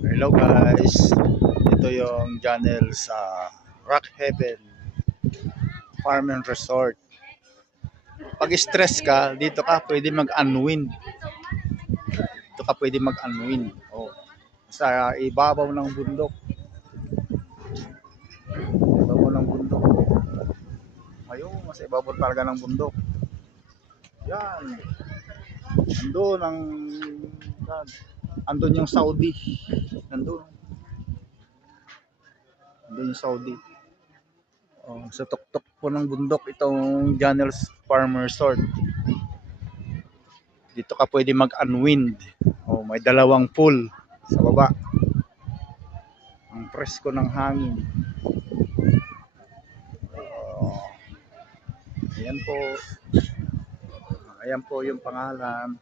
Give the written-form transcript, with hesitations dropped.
Hello guys, ito yung channel sa Rock Heaven Farm and Resort. Pag stress ka, dito ka pwede mag-unwind. Dito ka pwede mag-unwind. Oh, sa ibabaw ng bundok. Ibabaw ng bundok. Ayun, sa ibabaw talaga ng bundok. Yan. Andun yung Saudi. Andun. Andun yung Saudi. Oh, sa tuktok po ng bundok itong Janel's Farm Resort. Dito ka pwede mag-unwind. Oh, may dalawang pool sa baba. Ang presko ng hangin. Oh, ayan po. Ayan po yung pangalan.